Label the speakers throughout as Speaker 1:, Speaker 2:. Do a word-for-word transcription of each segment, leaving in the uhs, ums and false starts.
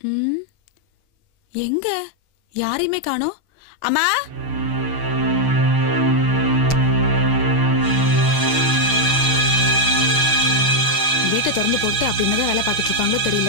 Speaker 1: எங்க யாரையுமே காணோம். அம்மா வீட்டை திறந்து போட்டு அப்படின்னு வேலை பார்த்துட்டு இருப்பாங்களோ தெரியல.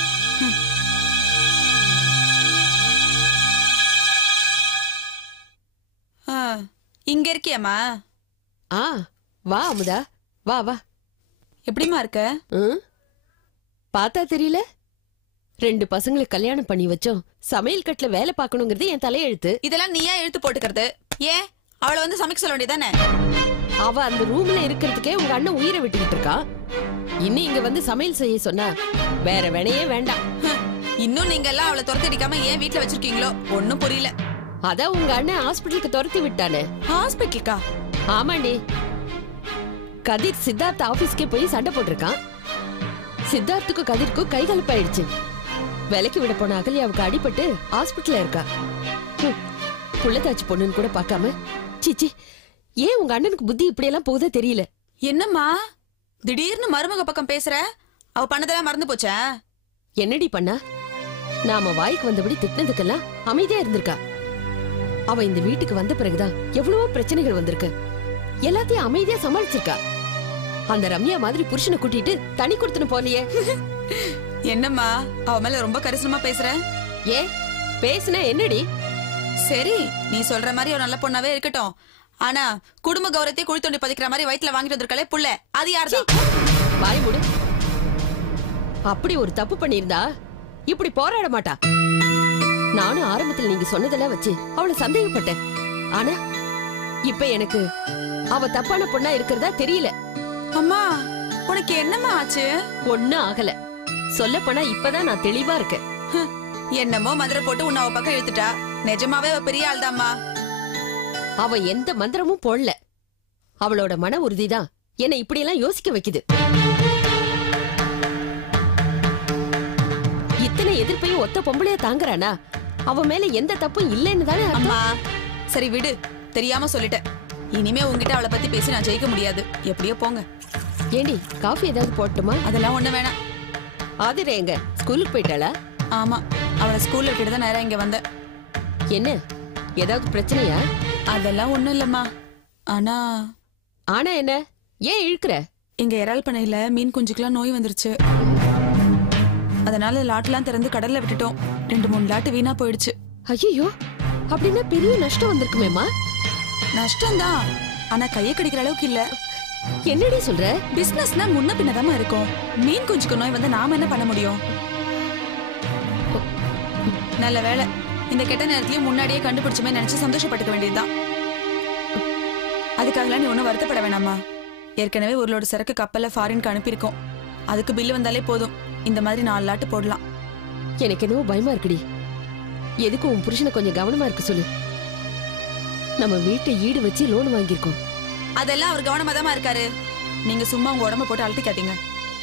Speaker 1: இங்க இருக்கியம்மா?
Speaker 2: ஆ வா அமுதா, வா வா.
Speaker 1: எப்படிமா இருக்க?
Speaker 2: பார்த்தா தெரியல, ரெண்டு பசங்களுக்கு கல்யாணம் பண்ணி வச்சோம், சமையல் கட்டுல வேலை பார்க்கணுங்கிறது என் தலையெழுத்து.
Speaker 1: இதெல்லாம் நீயா எழுத்து போட்டுக்கிறது? ஏன் அவளை வந்து சமைக்க சொல்ல வேண்டியதானே?
Speaker 2: அவ அந்த ரூம்ல இருக்கிறதுக்கே உங்க அண்ணன் உயிரை விட்டுக்கிட்டு இருக்கா. இன்னும் இங்க வந்து சமையல் செய்ய சொன்னா வேற வேணையே வேண்டாம்.
Speaker 1: இன்னும் நீங்க எல்லாம் அவளை துரத்தி அடிக்காம ஏன் வீட்டுல வச்சிருக்கீங்களோ ஒன்னும் புரியல.
Speaker 2: அதான் உங்க அண்ணன் ஹாஸ்பிட்டலுக்கு துரத்தி விட்டானே.
Speaker 1: ஹாஸ்பிட்டலுக்கா?
Speaker 2: ஆமாண்டி, கதிர் சித்தார்த் ஆபீஸ்க்கே போய் சண்டை போட்டிருக்கான். சித்தார்த்துக்கும் கதிர்க்கும் கைகலப்பாயிடுச்சு. விலைக்கு விட போன அகல்யாவுக்கு அடிபட்டு ஹாஸ்பிட்டல்ல இருக்கா. புள்ளதாச்சி பொண்ணுன்னு கூட பார்க்காம, சீச்சி, ஏன் உங்க அண்ணனுக்கு புத்தி இப்படி எல்லாம் போகுதே தெரியல.
Speaker 1: என்னம்மா திடீர்னு மருமக பக்கம் பேசுற? அவ பண்ணதெல்லாம் மறந்து போச்சா?
Speaker 2: என்னடி பண்ணா? நாம வாய்க்கு வந்தபடி திட்டினதுக்கெல்லாம் அமைதியா இருந்திருக்கா. அவ இந்த வீட்டுக்கு வந்த பிறகுதான் எவ்வளவோ பிரச்சனைகள் வந்திருக்கு, எல்லாத்தையும் அமைதியா சமாளிச்சிருக்கா. அந்த ரம்யா மாதிரி புருஷனை கூட்டிட்டு தனி கொடுத்துன்னு போலியே.
Speaker 1: என்னம்மா அவ மேல ரொம்ப கரிசனமா பேசுற?
Speaker 2: ஏ பேசுன என்னடி?
Speaker 1: சரி, நீ சொல்ற மாதிரி ஒரு நல்ல பொண்ணாவே இருக்கட்டும். ஆனா குடும்ப கௌரவத்தை குழி தோண்டி பதிக்கிற மாதிரி வயிற்றுல வாங்கிட்டு வந்திருக்கலே புள்ள, அது யாருதான்?
Speaker 2: வாய் மூடு. அப்படி ஒரு தப்பு பண்ணிருந்தா இப்படி போராட மாட்டா. நானும் ஆரம்பத்தில் நீங்க சொன்னதெல்லாம் வச்சு அவளை சந்தேகப்பட்டேன். ஆனா இப்ப எனக்கு அவ தப்பான பொண்ணா இருக்கிறதா தெரியல.
Speaker 1: அம்மா உனக்கு என்னம்மா ஆச்சு?
Speaker 2: ஒண்ணும் ஆகல. சொல்ல போனா இப்பதான் நான் தெளிவா இருக்கேன்.
Speaker 1: என்னமோ மதுரை போட்டு உன்னை அவ பக்கம் இழுத்துட்டா. நிஜமாவே அவ பெரிய ஆள்தாம்மா.
Speaker 2: அவ எந்த மந்திரமும் போடல. அவளோட மன உறுதிதான் என்னை இப்படி எல்லாம் யோசிக்க வைக்குது. இத்தனை எதிர்ப்பையும் ஒத்த பொம்பளையா தாங்குறானா அவ மேல எந்த தப்பும் இல்லைன்னு தானே.
Speaker 1: அம்மா சரி விடு, தெரியாம சொல்லிட்டேன். இனிமே உங்ககிட்ட அவளை பத்தி பேசி நான் ஜெயிக்க முடியாது. எப்படியோ போங்க.
Speaker 2: ஏண்டி காஃபி ஏதாவது போட்டுமா?
Speaker 1: அதெல்லாம் ஒண்ணு வேணாம்.
Speaker 2: ஆதிரே எங்க ஸ்கூலுக்கு போயிட்டாளா?
Speaker 1: ஆமா, அவளை ஸ்கூல்ல விட்டுட்டு தான் நேரம் இங்க வந்தேன்.
Speaker 2: என்ன ஏதாவது பிரச்சனையா?
Speaker 1: அதெல்லாம் ஒண்ணும் இல்லம்மா. ஆனா
Speaker 2: ஆனா என்ன? ஏன் இழுக்கிற?
Speaker 1: இங்க இறால் பண்ணையில மீன் குஞ்சுக்கெல்லாம் நோய் வந்துருச்சு. அதனால லாட்டெல்லாம் திறந்து கடல்ல விட்டுட்டோம். ரெண்டு மூணு லாட்டு வீணா போயிடுச்சு.
Speaker 2: ஐயோ, அப்படின்னா பெரிய நஷ்டம் வந்திருக்குமேமா?
Speaker 1: நஷ்டம் தான், ஆனா கையை கடிக்கிற அளவுக்கு இல்ல.
Speaker 2: என்னடி சொல்ற?
Speaker 1: பிசினஸ்னா முன்ன பின்னதாம இருக்கும். மீன் குஞ்சுக்கு நோய் வந்து நாம என்ன பண்ண முடியும்? நல்ல வேலை, இந்த கெட்ட நேரத்திலயும் முன்னாடியே கண்டுபிடிச்சுமே நினைச்சு சந்தோஷப்பட்டுக்க வேண்டியதுதான். அதுக்காகலாம் நீ ஒன்னும் வருத்தப்பட வேணாமா. ஏற்கனவே ஒரு லோடு சரக்கு கப்பல்ல ஃபாரினுக்கு அனுப்பியிருக்கோம். அதுக்கு பில்லு வந்தாலே போதும். இந்த மாதிரி நாலு லாட்டு போடலாம்.
Speaker 2: எனக்கு என்னவோ பயமா இருக்குடி. எதுக்கு உன் புருஷனை கொஞ்சம் கவனமா இருக்கு சொல்லு. நம்ம வீட்டை ஈடு வச்சு லோன் வாங்கியிருக்கோம்.
Speaker 1: அதெல்லாம் அவர் கவனமா தான் இருக்காரு. நீங்க சும்மா உங்க உடம்ப போட்டு அழுத்திக்காதீங்க.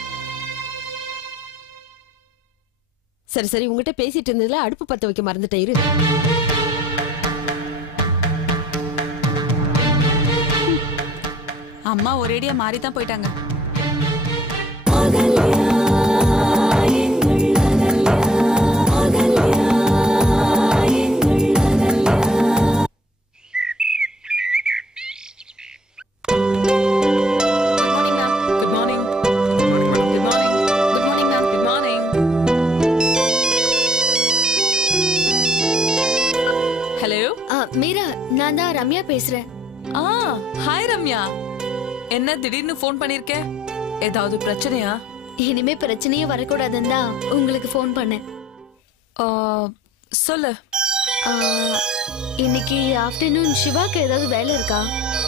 Speaker 2: சரி சரி, உங்ககிட்ட பேசிட்டு இருந்ததுல அடுப்பு பத்த வைக்க மறந்துட்டேன். இரு.
Speaker 1: அம்மா ஒரேடியா மாறிதான் போயிட்டாங்க.
Speaker 3: மீரா, நான் தான் ரம்யா பேசுறேன்.
Speaker 4: ஆ, ஹாய் ரம்யா. என்ன திடீர்னு ஃபோன் பண்ணிருக்க? ஏதாவது பிரச்சனையா?
Speaker 3: இனிமே பிரச்சனையே வரக்கூடாதுன்னு தான் உங்களுக்கு ஃபோன் பண்ணேன்.
Speaker 4: சொல்லு.
Speaker 3: இன்னைக்கு ஆஃப்டர்நூன் சிவாக்கு ஏதாவது வேலை இருக்கா?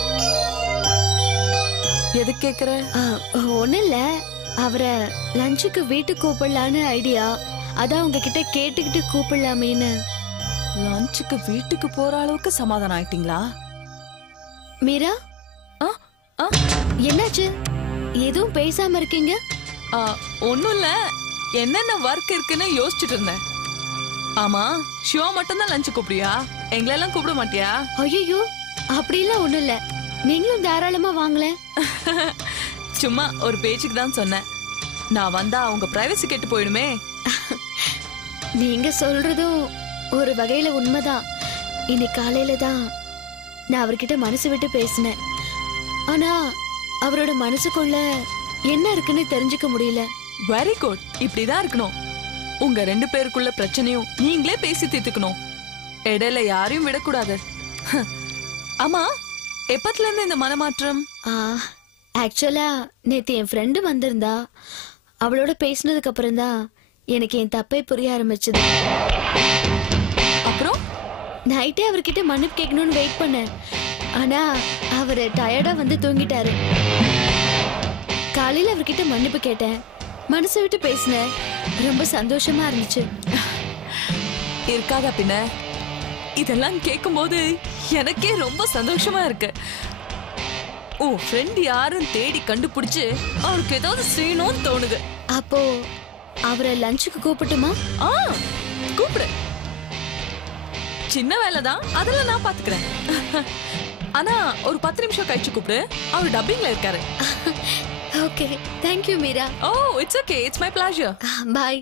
Speaker 4: எது கேக்குற?
Speaker 3: ஒன்னும் இல்ல, அவரை லஞ்சுக்கு வீட்டுக்கு கூப்பிடலான்னு ஐடியா. அதான் உங்ககிட்ட கேட்டுக்கிட்டு கூப்பிடலாமேன்னு.
Speaker 4: லஞ்சுக்கு வீட்டுக்கு போற அளவுக்கு சமாதானம் ஆயிட்டீங்களா?
Speaker 3: மீரா, என்னாச்சு? எதுவும் பேசாம இருக்கீங்க?
Speaker 4: ஒண்ணும் இல்ல, என்னென்ன ஒர்க் இருக்குன்னு யோசிச்சுட்டு இருந்தேன். ஆமா, ஷிவா மட்டும் தான் லஞ்சு கூப்பிடுயா? எங்களெல்லாம் கூப்பிட மாட்டியா?
Speaker 3: ஐயோ, அப்படிலாம் ஒண்ணும் இல்ல, நீங்களும் தாராளமா வாங்கல.
Speaker 4: சும்மா ஒரு பேச்சுக்கு தான் சொன்னேன். நான் வந்தா அவங்க பிரைவசி கெட்டு போயிடுமே.
Speaker 3: நீங்க சொல்றதும் ஒரு வகையில உண்மைதான். இன்னைக்கு காலையில தான் நான் அவர்கிட்ட மனசு விட்டு பேசினேன். ஆனா அவரோட மனசுக்குள்ள என்ன இருக்குன்னு தெரிஞ்சுக்க முடியல.
Speaker 4: Very good. இப்படிதான் இருக்கணும். உங்க ரெண்டு பேருக்குள்ள பிரச்சனையும் நீங்களே பேசி தீர்த்துக்கணும். இடையில யாரையும் விடக்கூடாது. ஆமா, எப்பத்துல இருந்து இந்த மனமாற்றம்?
Speaker 3: ஆக்சுவலா நேத்து என் ஃப்ரெண்டு வந்திருந்தா. அவளோட பேசினதுக்கு அப்புறம் தான் எனக்கு என் தப்பே புரிய ஆரம்பிச்சது.
Speaker 4: அப்புறம்
Speaker 3: நைட்டே அவர்கிட்ட மன்னிப்பு கேட்கணும்னு வெயிட் பண்ணேன். ஆனா அவரு டயர்டா வந்து தூங்கிட்டாரு. காலையில அவர்கிட்ட மன்னிப்பு கேட்டேன், மனசை விட்டு பேசினேன். ரொம்ப சந்தோஷமா இருந்துச்சு.
Speaker 4: இருக்காதா பின்ன? இதெல்லாம் கேட்கும் போது எனக்கே ரொம்ப சந்தோஷமா இருக்கு. ஓ ஃப்ரெண்ட் யாரும் தேடி கண்டுபிடிச்சு அவருக்கு ஏதாவது செய்யணும்னு தோணுது.
Speaker 3: அப்போ அவரை லஞ்சுக்கு கூப்பிட்டுமா?
Speaker 4: ஆ, கூப்பிடு. சின்ன வேலைதான், அதெல்லாம் நான் பாத்துக்கிறேன். ஆனா ஒரு பத்து நிமிஷம் கழிச்சு கூப்பிடு. அவர் டப்பிங்ல இருக்காரு.
Speaker 3: Okay, thank you Meera.
Speaker 4: Oh it's okay, it's my pleasure.
Speaker 3: Bye.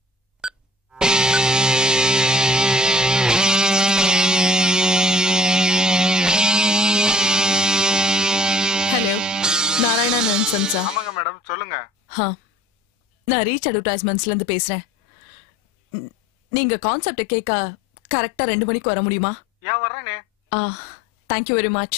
Speaker 4: Hello, Narayanan சன்சா?
Speaker 5: ஆமாங்க மேடம், சொல்லுங்க.
Speaker 4: ஹா, நான் ரீச் அட்வர்டைஸ்மெண்ட்ஸ்ல இருந்து பேசுறேன். நீங்க கான்செப்ட் கேட்க கரெக்டா ரெண்டு மணிக்கு வர முடியுமா?
Speaker 5: ஏன் வர்றேனே.
Speaker 4: ஆ, thank you very much.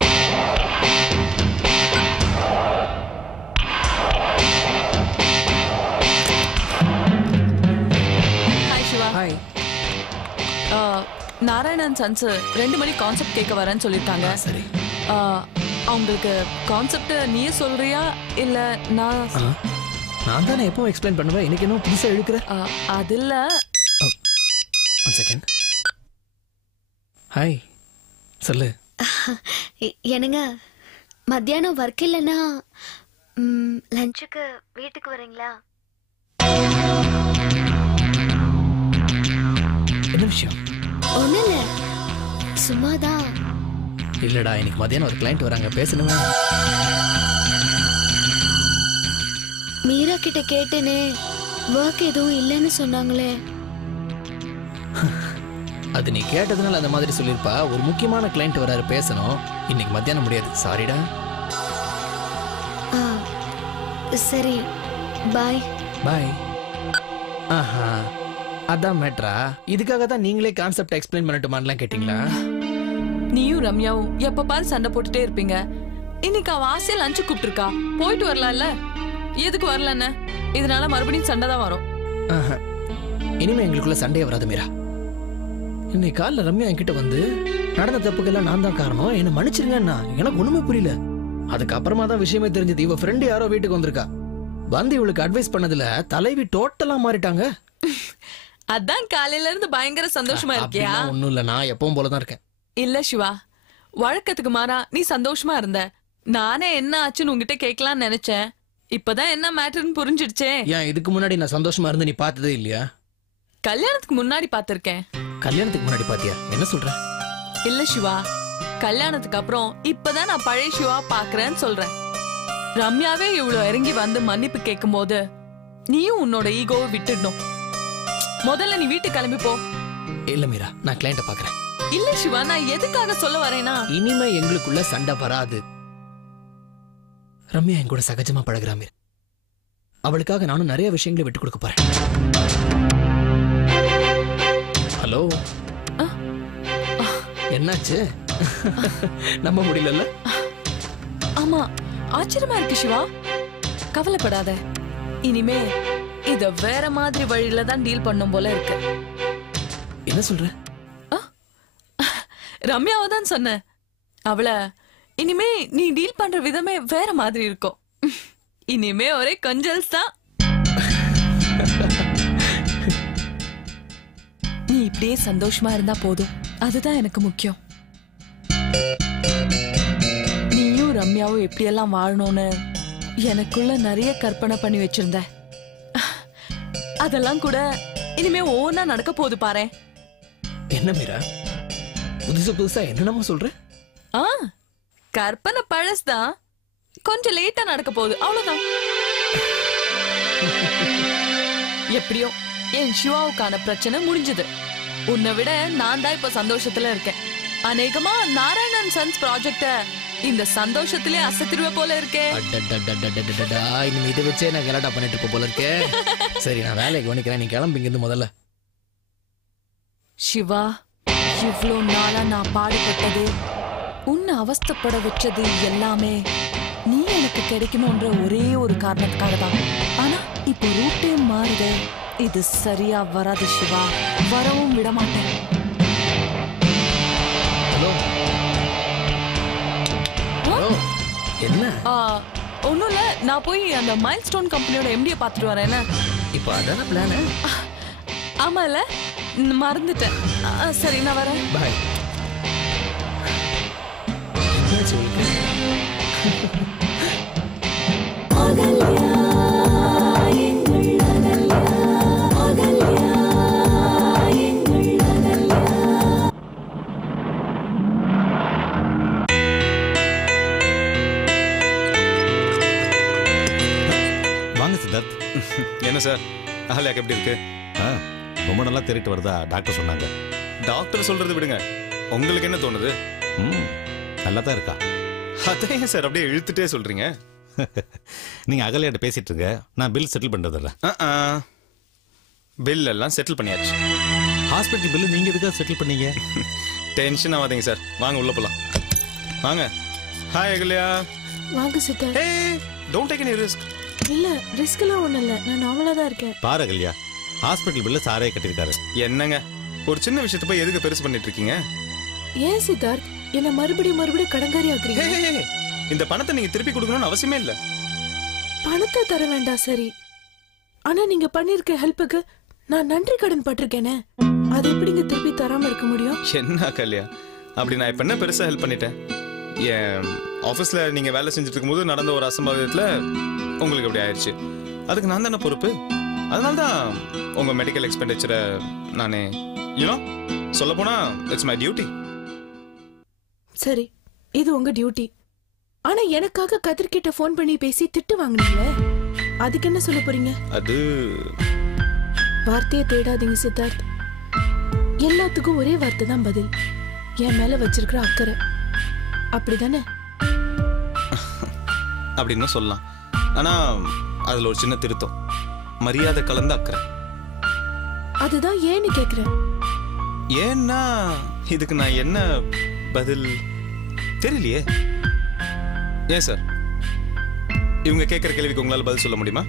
Speaker 4: Hi Siva.
Speaker 6: Hi.
Speaker 4: Narayanan sons ரெண்டு மணிக்கு கான்செப்ட் கேட்க வரேன்னு சொல்லியிருக்காங்க.
Speaker 6: சரி.
Speaker 4: அவங்களுக்கு கான்செப்ட் நீயே சொல்றியா இல்ல நான்?
Speaker 6: நான் தானே எப்பவும் எக்ஸ்பிளைன் பண்ணுவேன். இன்னைக்கு என்ன புதுசா இழுக்கிற?
Speaker 4: அது இல்ல.
Speaker 6: One second. ஹாய், சொல்லு.
Speaker 3: என்னங்க, மத்தியானம் ஒர்க் இல்லைன்னா லஞ்சுக்கு வீட்டுக்கு வரீங்களா?
Speaker 6: என்ன விஷயம்?
Speaker 3: ஒன்றும் இல்லை, சும்மாதான்.
Speaker 6: இல்லடா, இன்னைக்கு மத்தியானம் ஒரு கிளைண்ட் வராங்க, பேசணுமே.
Speaker 3: மீரா கிட்ட கேட்டேனே, ஒர்க் எதுவும் இல்லைன்னு சொன்னாங்களே.
Speaker 6: அது நீ கேட்டதுனால அந்த மாதிரி சொல்லிருப்பா. ஒரு முக்கியமான கிளைண்ட் வராரு, பேசணும். இன்னைக்கு மத்தியானம் முடியாது, சாரிடா.
Speaker 3: சரி, பாய்.
Speaker 6: பாய். ஆஹா, அதான் மேட்ரா. இதுக்காக தான் நீங்களே கான்செப்ட் எக்ஸ்பிளைன் பண்ணட்டுமான்லாம் கேட்டீங்களா?
Speaker 4: நீயும் ரம்யாவும் எப்ப பாரு சண்டை போட்டுட்டே இருப்பீங்க. இன்னைக்கு அவ ஆசையா லஞ்சு கூப்பிட்டுருக்கா, போயிட்டு வரலாம்ல. எதுக்கு வரலன்னு? இதனால மறுபடியும் சண்டை தான் வரும்.
Speaker 6: இனிமே எங்களுக்குள்ள சண்டையே வராது மீரா. இன்னைக்கு காலைல ரம்யா என்கிட்ட வந்து நடந்த தப்புக்கெல்லாம் நான் தான் காரணம், என்ன மன்னிச்சிருங்கன்னா எனக்கு ஒண்ணுமே புரியல. அதுக்கப்புறமா தான் விஷயமே தெரிஞ்சது. இவ ஃப்ரெண்டு யாரோ வீட்டுக்கு வந்திருக்கா. வந்து இவளுக்கு அட்வைஸ் பண்ணதுல தலைவி டோட்டலா மாறிட்டாங்க.
Speaker 4: அதான் காலையில இருந்து பயங்கர சந்தோஷமா இருக்கியா?
Speaker 6: ஒண்ணும் இல்ல, நான் எப்பவும் போலதான் இருக்கேன்.
Speaker 4: இல்ல சிவா, வழக்கத்துக்கு மாறா நீ சந்தோஷமா இருந்த. நானே என்ன ஆச்சுன்னு உங்ககிட்ட கேட்கலாம்னு நினைச்சேன். இப்பதான் என்ன மேட்டர்னு புரிஞ்சிடுச்சே.
Speaker 6: ஏன் இதுக்கு முன்னாடி நான் சந்தோஷமா இருந்து நீ பார்த்ததே இல்லையா?
Speaker 4: கல்யாணத்துக்கு முன்னாடி பாத்திருக்கேன்.
Speaker 6: கல்யாணத்துக்கு முன்னாடி பாத்தியா? என்ன சொல்ற?
Speaker 4: இல்ல சிவா, கல்யாணத்துக்கு அப்புறம் இப்பதான் நான் பழைய சிவா பாக்குறேன்னு சொல்றேன். ரம்யாவே இவ்வளவு இறங்கி வந்து மன்னிப்பு கேட்கும் போது நீயும் உன்னோட ஈகோவை விட்டுடணும். முதல்ல நீ வீட்டுக்கு கிளம்பி போ.
Speaker 6: இல்ல மீரா, நான் கிளைண்ட பாக்குறேன்.
Speaker 4: இல்ல சிவா, நான் எதுக்காக சொல்ல வரேனா,
Speaker 6: இனிமே எங்களுக்குள்ள சண்டை வராது. ரம்யா என் கூட சகஜமா பழகுறா மீரா. அவளுக்காக நானும் நிறைய விஷயங்களை விட்டு கொடுக்க போறேன். ஹலோ, என்னாச்சு? நம்ப முடியல.
Speaker 4: ஆமா, ஆச்சரியமா இருக்கு சிவா. கவலைப்படாத, இனிமே இத வேற மாதிரி வழியில தான் டீல் பண்ணும் போல இருக்கு.
Speaker 6: என்ன சொல்ற?
Speaker 4: ரம்யாவை தான் சொன்ன. அவள இனிமே நீ டீல் பண்ற விதமே வேற மாதிரி இருக்கும். இனிமே ஒரே கொஞ்சல்ஸ் தான். நீ இப்படியே சந்தோஷமா இருந்தா போதும், அதுதான் எனக்கு முக்கியம். நீயும் ரம்யாவும் எப்படியெல்லாம் வாழணும்னு எனக்குள்ள நிறைய கற்பனை பண்ணி வச்சிருந்த. அதெல்லாம் கூட இனிமே ஒவ்வொன்னா நடக்க போகுது பாரு.
Speaker 6: என்ன மீரா, புதுசு புதுசா என்னென்னமோ சொல்ற?
Speaker 4: ஆ, கற்பனை பழசுதான், கொஞ்சம் லேட்டா நடக்க போகுது, அவ்வளவுதான். எப்படியோ என் சிவாவுக்கான பிரச்சனை முடிஞ்சது. உன்னை விட நான் தான் இப்ப சந்தோஷத்துல இருக்கேன். அநேகமா நாராயணன் சன்ஸ் ப்ராஜெக்ட இந்த சந்தோஷத்திலே அசத்திருவ போல இருக்கே.
Speaker 6: இனிமே இதை வச்சே நான் கலாட்டா பண்ணிட்டு இருப்ப போல இருக்கே. சரி, நான் வேலையை கவனிக்கிறேன், நீ கிளம்பிங்க இருந்து முதல்ல.
Speaker 4: சிவா, இவ்ளோ நாளா நான் பாடுபட்டது, உன்னை அவஸ்தைப்பட வச்சது எல்லாமே நீ எனக்கு கிடைக்கணும்ன்ற ஒரே ஒரு காரணத்துக்காக தான். ஆனா இப்ப ரூட்டே மாறுது. இது சரியா வராது சிவா, வரவும் விட மாட்டேன்.
Speaker 6: ஹலோ ஹலோ, என்ன?
Speaker 4: ஒன்னும் இல்ல, நான் போய் அந்த மைல் ஸ்டோன் கம்பெனியோட எம்டியை பார்த்துட்டு வரேன்.
Speaker 6: இப்போ அதான பிளான்?
Speaker 4: ஆமா இல்ல, மறந்துட்டேன். சரி, நான் வரேன்.
Speaker 6: பாய்.
Speaker 5: வாங்க சித்தார்த்.
Speaker 7: என்ன சார், அகல்யாக்கு எப்படி இருக்கு?
Speaker 5: ரொம்ப நல்லா தெரிவிட்டு வருதா டாக்டர் சொன்னாங்க.
Speaker 7: டாக்டர் சொல்றது விடுங்க, உங்களுக்கு என்ன தோணுது?
Speaker 5: ம், நல்லா தான் இருக்கா.
Speaker 7: அதையும் சார் அப்படியே இழுத்துட்டே சொல்றீங்க.
Speaker 5: நீங்க அகல்யாட்ட பேசிட்டு இருங்க, நான் பில் செட்டில் பண்றதில்ல.
Speaker 7: பில் எல்லாம் செட்டில் பண்ணியாச்சு.
Speaker 5: ஹாஸ்பிட்டல் பில் நீங்க எதுக்காக செட்டில் பண்ணீங்க?
Speaker 7: டென்ஷன் ஆகாதீங்க சார், வாங்க உள்ள போலாம். வாங்க. ஹாய் அகல்யா.
Speaker 8: வாங்க Siddharth.
Speaker 7: Hey, don't take any risk.
Speaker 8: இல்ல, ரிஸ்க் எல்லாம் ஒண்ணும் இல்ல, நான் நார்மலா தான் இருக்கேன்.
Speaker 5: பாரு அகல்யா, ஹாஸ்பிட்டல் பில்ல சாரே கட்டிருக்காரு.
Speaker 7: என்னங்க ஒரு சின்ன விஷயத்தை போய் எதுக்கு பெருசு பண்ணிட்டு இருக்கீங்க?
Speaker 8: ஏன் சித்தார்த் என்ன மறுபடியும் மறுபடியும் கடங்காரி ஆக்குறீங்க?
Speaker 7: இந்த பணத்தை நீங்க திருப்பி கொடுக்கணும்னு அவசியமே இல்ல.
Speaker 8: பணத்தை தர வேண்டாம் சரி, ஆனா நீங்க பண்ணிருக்க ஹெல்ப்புக்கு நான் நன்றி கடன் பட்டிருக்கேனே, அது எப்படிங்க திருப்பி தராம இருக்க முடியும்?
Speaker 7: என்ன கல்யா, அப்படி நான் இப்ப என்ன பெருசா ஹெல்ப் பண்ணிட்டேன்? என் ஆபீஸ்ல நீங்க வேலை செஞ்சுட்டு இருக்கும்போது நடந்த ஒரு அசம்பாவிதத்துல உங்களுக்கு அப்படி ஆயிடுச்சு. அதுக்கு நான் தானே பொறுப்பு. அதனால்தான் உங்க மெடிக்கல் எக்ஸ்பெண்டிச்சரை நானே யூனோ சொல்ல போனா இட்ஸ் மை டியூட்டி.
Speaker 8: சரி, இது உங்க டியூட்டி. ஆனா எனக்காக கதிர்கிட்ட போன் பண்ணி பேசி திட்டு வாங்குனீங்க, அதுக்கு என்ன சொல்ல போறீங்க?
Speaker 7: அது
Speaker 8: வார்த்தையை தேடாதீங்க சித்தார்த், எல்லாத்துக்கும் ஒரே வார்த்தை தான் பதில். என் மேல வச்சிருக்கிற அக்கறை, அப்படிதானே?
Speaker 7: அப்படின்னு சொல்லலாம். ஆனா அதுல ஒரு சின்ன திருத்தம், மரியாதை கலந்த அக்கறை.
Speaker 8: அதுதான் ஏன்னு கேக்குறேன்.
Speaker 7: ஏன்னா இதுக்கு நான் என்ன பதில் தெரியலையே. ஏன் சார், இவங்க கேட்கிற கேள்விக்கு உங்களால பதில் சொல்ல முடியுமா?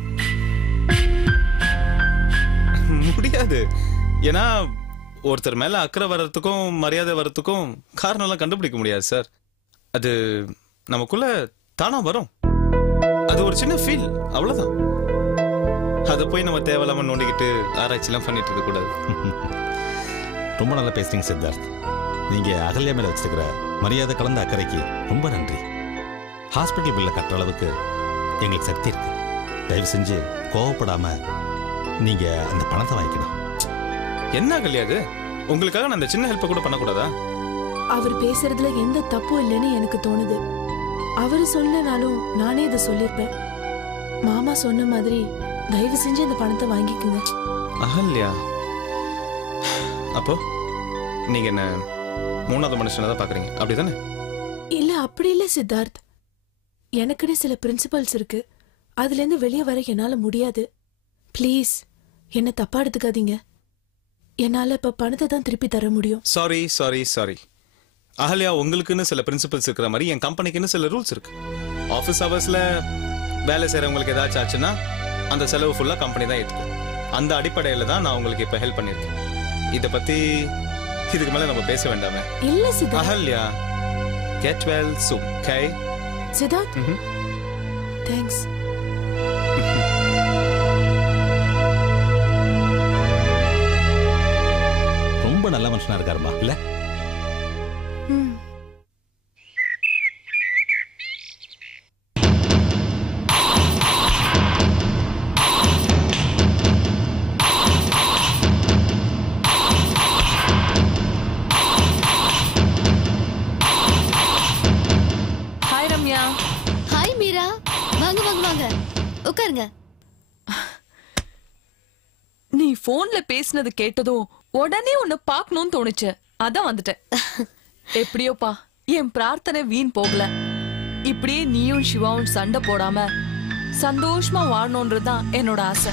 Speaker 7: முடியாது. ஏன்னா ஒருத்தர் மேல அக்கறை வர்றதுக்கும் மரியாதை வர்றதுக்கும் காரணம் எல்லாம் கண்டுபிடிக்க முடியாது சார். அது நமக்குள்ள தானா வரும். அது ஒரு சின்ன ஃபீல், அவ்வளவுதான். அதை போய் நம்ம தேவையில்லாம நோண்டிக்கிட்டு ஆராய்ச்சி எல்லாம் பண்ணிட்டு இருக்க கூடாது.
Speaker 5: ரொம்ப நல்லா பேசுறீங்க சித்தார்த். நீங்க அகல்யா மேல வச்சிருக்கிற மரியாதை கலந்த அக்கறைக்கு ரொம்ப நன்றி. ஹாஸ்பிட்டல் பில்ல கட்டுற அளவுக்கு எங்களுக்கு சக்தி இருக்கு. தயவு செஞ்சு கோவப்படாம நீங்க அந்த பணத்தை வாங்கிக்கணும்.
Speaker 7: என்ன கல்யாது, உங்களுக்காக நான் அந்த சின்ன ஹெல்ப்பை கூட பண்ணக்கூடாதா?
Speaker 8: அவர் பேசுறதுல எந்த தப்பும் இல்லைன்னு எனக்கு தோணுது. அவரு சொல்லனாலும் நானே இதை சொல்லிருப்பேன். மாமா சொன்ன மாதிரி தயவு செஞ்சு இந்த பணத்தை வாங்கிக்குங்க.
Speaker 7: அகல்யா, அப்போ நீங்க என்ன மூணாவது மனுஷனை தான் பாக்குறீங்க, அப்படிதானே?
Speaker 8: இல்ல, அப்படி இல்ல சித்தார்த். எனக்குன்னு சில பிரின்சிபல்ஸ் இருக்கு, அதுல இருந்து வெளியே வர என்னால முடியாது. ப்ளீஸ் என்ன தப்பா எடுத்துக்காதீங்க. என்னால இப்ப பணத்தை தான் திருப்பி தர முடியும்.
Speaker 7: சாரி சாரி சாரி அகல்யா, உங்களுக்குன்னு சில பிரின்சிபல்ஸ் இருக்கிற மாதிரி என் கம்பெனிக்குன்னு சில ரூல்ஸ் இருக்கு. ஆஃபீஸ் ஹவர்ஸ்ல வேலை செய்யறவங்களுக்கு ஏதாச்சும் ஆச்சுன்னா அந்த செலவு ஃபுல்லா கம்பெனி தான் ஏற்றுக்கும். அந்த அடிப்படையில தான் நான் உங்களுக்கு இப்ப ஹெல்ப் பண்ணிருக்கேன். இத பத்தி இதுக்கு மேல நம்ம பேச வேண்டாமே.
Speaker 8: இல்ல Siddharth.
Speaker 7: Ahalya, get well soon. Okay
Speaker 8: Siddharth, thanks.
Speaker 5: ரொம்ப நல்ல மனுஷனா இருக்காருமா, இல்ல?
Speaker 8: ம்.
Speaker 4: ஹாய் ரம்யா.
Speaker 3: ஹாய் மீரா, வாங்க வாங்க வாங்க, உட்காருங்க.
Speaker 4: நீ போன்ல பேசினது கேட்டதும் உடனே உன்னை பாக்கணும்னு தோணுச்சு, அதான் வந்துட்டேன். எப்படியோப்பா என் பிரார்த்தனை வீண் போகல. இப்படியே நீயும் சிவாவும் சண்டை போடாம சந்தோஷமா வாழணும்ன்றதுதான் என்னோட ஆசை.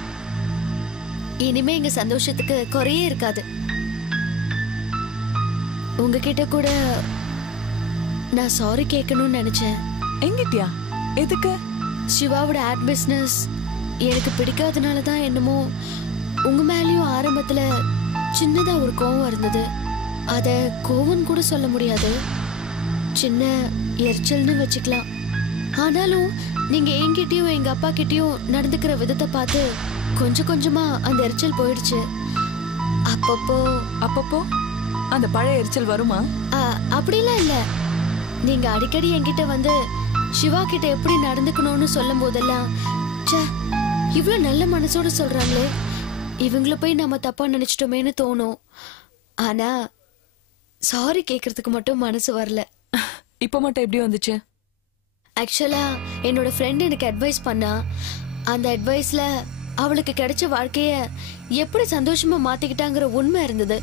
Speaker 3: இனிமே எங்க சந்தோஷத்துக்கு குறையே இருக்காது. உங்ககிட்ட கூட நான் சாரி கேட்கணும்னு நினைச்சேன்.
Speaker 4: எங்கிட்டியா? எதுக்கு?
Speaker 3: சிவாவோட ஆட் பிசினஸ் எனக்கு பிடிக்காதனால தான் என்னமோ உங்க மேலயும் ஆரம்பத்துல சின்னதா ஒரு கோவம் இருந்தது. அத கோவம் கூட சொல்ல முடியாது, சின்ன எரிச்சல்னு வச்சுக்கலாம். ஆனாலும் நீங்க என்கிட்டயும் எங்க அப்பா கிட்டயும் நடந்துக்கிற விதத்தை பார்த்து கொஞ்சம் கொஞ்சமா அந்த எரிச்சல் போயிடுச்சு. அப்பப்போ
Speaker 4: அப்பப்போ அந்த பழைய எரிச்சல் வருமா?
Speaker 3: அப்படிலாம் இல்ல. நீங்க அடிக்கடி என்கிட்ட வந்து சிவா கிட்ட எப்படி நடந்துக்கணும்னு சொல்லும் போதெல்லாம் இவ்வளவு நல்ல மனசோட சொல்றாங்களே, இவங்கள போய் நம்ம தப்பா நினைச்சிட்டோமேன்னு தோணும். ஆனா சாரி கேக்குறதுக்கு மட்டும் மனசு வரல.
Speaker 4: இப்ப மட்டும் எப்படி வந்துச்சு?
Speaker 3: ஆக்சுவலா என்னோட ஃப்ரெண்ட் எனக்கு அட்வைஸ் பண்ணா. அந்த அட்வைஸ்ல அவளுக்கு கிடைச்ச வாழ்க்கைய எப்படி சந்தோஷமா மாத்திக்கிட்டாங்கிற உண்மை இருந்தது.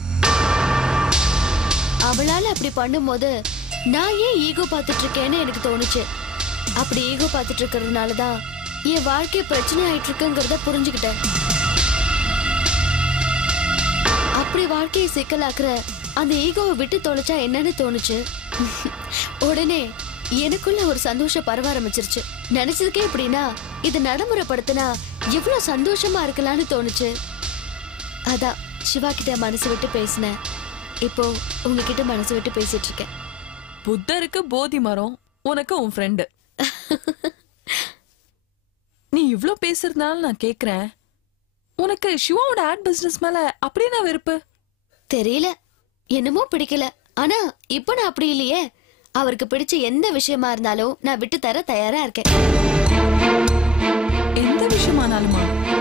Speaker 3: அவளால அப்படி பண்ணும்போது நான் ஏன் ஈகோ பார்த்துட்டு இருக்கேன்னு எனக்கு தோணுச்சு. அப்படி ஈகோ பார்த்துட்டு இருக்கிறதுனாலதான் என் வாழ்க்கை பிரச்சனை ஆயிட்டு இருக்குங்கிறத புரிஞ்சுக்கிட்டேன். அப்படி வாழ்க்கையை சிக்கலாக்குற அந்த ஈகோவை விட்டு தொலைச்சா என்னன்னு தோணுச்சு. உடனே எனக்குள்ள ஒரு சந்தோஷம் பரவ ஆரம்பிச்சிருச்சு. நினைச்சதுக்கே எப்படின்னா இது நடைமுறைப்படுத்தினா எவ்வளவு சந்தோஷமா இருக்கலாம்னு தோணுச்சு. அதான் சிவா கிட்ட மனசு விட்டு பேசினேன். இப்போ உங்ககிட்ட மனசு விட்டு பேசிட்டு இருக்கேன்.
Speaker 4: புத்தருக்கு போதி மரம், உனக்கு உன் ஃப்ரெண்டு. நீ இவ்ளோ பேசுறதுனால நான் கேக்குறேன், உனக்கு சிவாவோட ஆட் பிசினஸ் மேல அப்படியே நான் வெறுப்பு?
Speaker 3: தெரியல, என்னமோ பிடிக்கல. ஆனா இப்ப நான் அப்படி இல்லையே. அவருக்கு பிடிச்ச எந்த விஷயமா இருந்தாலும் நான் விட்டு தர தயாரா இருக்கேன்.
Speaker 4: எந்த விஷயமானாலுமா?